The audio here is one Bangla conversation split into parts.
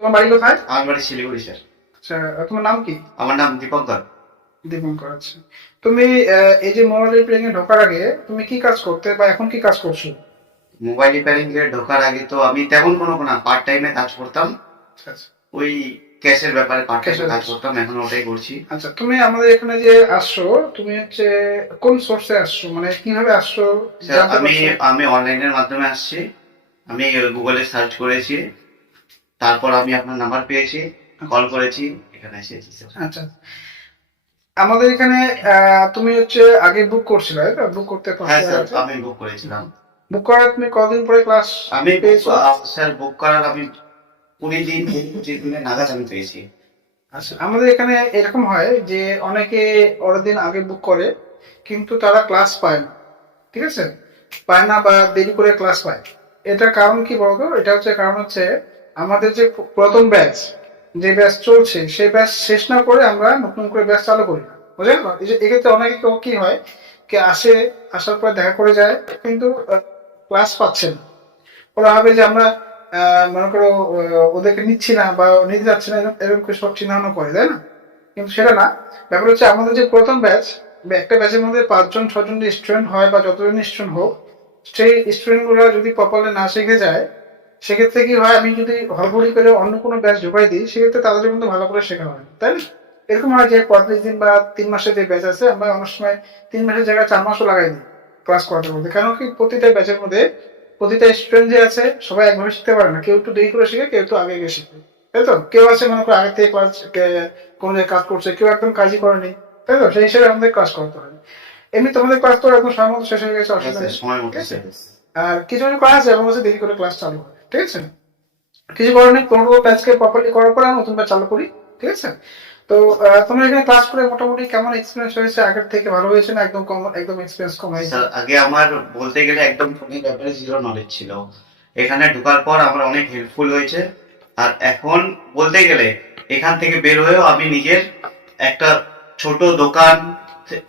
তোমার বাড়ি কোথায়? আমার বাড়ি শিলিগুড়ি স্যার। আচ্ছা, তোমার নাম কি? আমার নাম দীপঙ্কর। দীপঙ্কর। আচ্ছা, তুমি এই যে মোবাইল রিপেয়ারিং এ ঢোকার আগে তুমি কি কাজ করতে বা এখন কি কাজ করছো? মোবাইল রিপেয়ারিং এ ঢোকার আগে তো আমি তেমন কোনো না পার্ট টাইমে কাজ করতাম। আচ্ছা আচ্ছা। ওই ক্যাশের ব্যাপারে পার্ট টাইমে Cash এর কাজ কাজ। করতাম, এখন ওটাই করছি। আচ্ছা, তুমি আমাদের এখানে যে আসছো, তুমি হচ্ছে কোন সোর্সে আসছো, মানে কিভাবে আসছো স্যার জানতে আমি পারছো? আমি অনলাইনের মাধ্যমে আসছি। আমি গুগলে সার্চ করেছি, তারপর আমি আপনার নাম্বার পেয়েছি, কল করেছি, এখানে এসেছি স্যার। আচ্ছা, আমাদের এখানে তুমি হচ্ছে আগে বুক করছিলে, বুক করতে হ্যাঁ পারছো? স্যার, আমি বুক করেছিলাম। বুক করার তুমি কদিন পরে ক্লাস আমি পেয়েছো? স্যার বুক করার আমি 20 দিন 25 দিনের নাগাদ আমি পেয়েছি। আচ্ছা, আমাদের এখানে এরকম হয় যে অনেকে অনেক দিন আগে বুক করে কিন্তু তারা ক্লাস পায় না। ঠিক আছে, পায় না বা দেরি করে ক্লাস পায়। এটার কারণ কি বলতো? এটা হচ্ছে কারণ হচ্ছে আমাদের যে প্রথম ব্যাচ, যে ব্যাচ চলছে সেই ব্যাচ শেষ না করে আমরা নতুন করে ব্যাচ চালু করি না, বুঝলেন? এই যে এক্ষেত্রে অনেকে কি হয়, কে আসে, আসার পর দেখা করে যায় কিন্তু ক্লাস পাচ্ছে না। ওরা ভাবে যে আমরা মনে করো ওদেরকে নিচ্ছি না বা নিতে যাচ্ছি না, এরকম করে সব চিন্তা ভাবনা করে, তাই না? কিন্তু সেটা না। ব্যাপার হচ্ছে আমাদের যে প্রথম ব্যাচ, একটা ব্যাচের মধ্যে 5 জন 6 জন স্টুডেন্ট হয় বা যতজন স্টুডেন্ট হোক, সেই স্টুডেন্ট গুলো যদি প্রপারলি না শিখে যায়, সেক্ষেত্রে কি হয়, আমি যদি হড়বড়ি করে অন্য কোনো ব্যাচ ঢুকাই দিই, সেক্ষেত্রে তাদের কিন্তু ভালো করে শেখা হয় না, তাই না? এরকম হয় যে 35 দিন বা 3 মাসের যে ব্যাচ আছে, আমরা অনেক সময় 3 মাসের জায়গায় 4 মাসও লাগাই দিই ক্লাস করাতে বলতে। কেন কি, প্রতিটা ব্যাচের মধ্যে প্রতিটা স্টুডেন্ট যে আছে সবাই একভাবে শিখতে পারে না, কেউ একটু দেরি করে শিখে, কেউ একটু আগে গিয়ে শিখে, তাই তো? কেউ আছে মনে করো আগে থেকে ক্লাস কোনো জায়গায় কাজ করছে, কেউ একদম কাজই করেনি, তাই তো? সেই হিসেবে আমাদের ক্লাস করতে হয়। এমনি তোমাদের ক্লাস তো একদম সময় মতো শেষ হয়ে গেছে, হ্যাঁ অসুবিধা স্যার, নেই। সময় ঠিক মতো আছে, স্যার। আর কিছু কিছু ক্লাস এবং হচ্ছে দেরি করে ক্লাস চালু হয়, ঠিক আছে? কিছু করার নেই, 15 ব্যাচকে প্রপারলি করার পরে আমরা নতুন ব্যাচ চালু করি, ঠিক আছে? তো তোমার এখানে ক্লাস করে মোটামুটি কেমন এক্সপিরিয়েন্স হয়েছে? আগের থেকে ভালো হয়েছে না একদম কম, একদম এক্সপিরিয়েন্স কম হয়েছে? স্যার আগে আমার বলতে গেলে একদম ফোনের ব্যাপারে জিরো নলেজ ছিল। এখানে ঢোকার পর আমার অনেক হেল্পফুল হয়েছে। আর এখন বলতে গেলে এখান থেকে বের হয়েও আমি নিজের একটা ছোট দোকান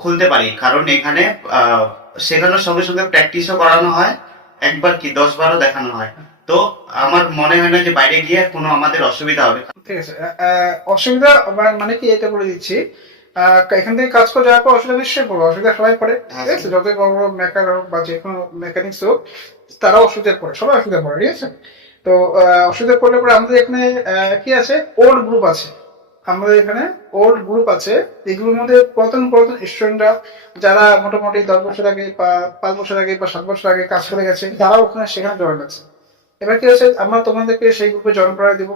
খুলতে পারি, কারণ এখানে শেখানোর সঙ্গে সঙ্গে প্র্যাকটিসও করানো হয়। একবার কি 10-12 দেখানো হয়। তো আমার মনে হয় না যে বাইরে গিয়ে কোনো আমাদের অসুবিধা হবে। ঠিক আছে, অসুবিধা মানে কি, এটা বলে দিচ্ছি। এখান থেকে কাজ করে যাওয়ার পর অসুবিধা নিশ্চয়ই পড়বে, অসুবিধা সবাই পড়ে, হ্যাঁ ঠিক আছে? স্যার। যতই বড় বড় মেকার হোক বা যে কোনো মেকানিক্স হোক, তারা অসুবিধা পড়ে, সবাই অসুবিধা পড়ে, ঠিক আছে? তো অসুবিধা পড়লে পরে আমাদের এখানে কি আছে, ওল্ড গ্রুপ আছে। আমাদের এখানে ওল্ড গ্রুপ আছে, এগুলোর মধ্যে প্রথম প্রথম স্টুডেন্টরা যারা মোটামুটি 10 বছর আগে বা 5 বছর আগে বা 7 বছর আগে কাজ করে গেছে, তারা ওখানে সেখানে জয়েন আছে। এবার কি হচ্ছে, আমরা তোমাদেরকে সেই গ্রুপে জয়েন করাই দিব।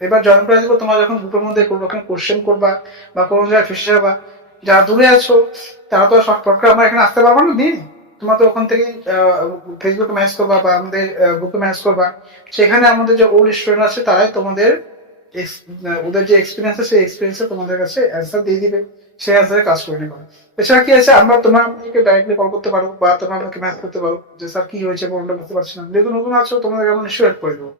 এবার জয়েন করে দিব, তোমরা যখন গ্রুপের মধ্যে কোনো রকম কোশ্চেন করবা বা কোনো জায়গায় ফেসে যাবা, যারা দূরে আছো তারা তো সব প্রকার আমরা এখানে আসতে পারবো না দিন। তোমরা তো ওখান থেকে ফেসবুকে ম্যাসেজ করবা বা আমাদের গ্রুপে ম্যাসেজ করবা। সেখানে আমাদের যে ওল্ড স্টুডেন্ট আছে তারাই তোমাদের ওদের যে এক্সপিরিয়েন্স আছে সেই এক্সপিরিয়েন্সে তোমাদের কাছে অ্যান্সার দিয়ে দিবে, সেই অ্যান্সারে কাজ করে নেবে। এছাড়া কি আছে, আমরা তোমরা আমাকে ডাইরেক্টলি কল করতে পারো বা তোমরা আমাকে ম্যাসেজ করতে পারো যে স্যার কি হয়েছে, কোনটা বুঝতে পারছি না, যেহেতু নতুন আছো তোমাদের আমরা নিশ্চয়ই হেল্প করে দেবো।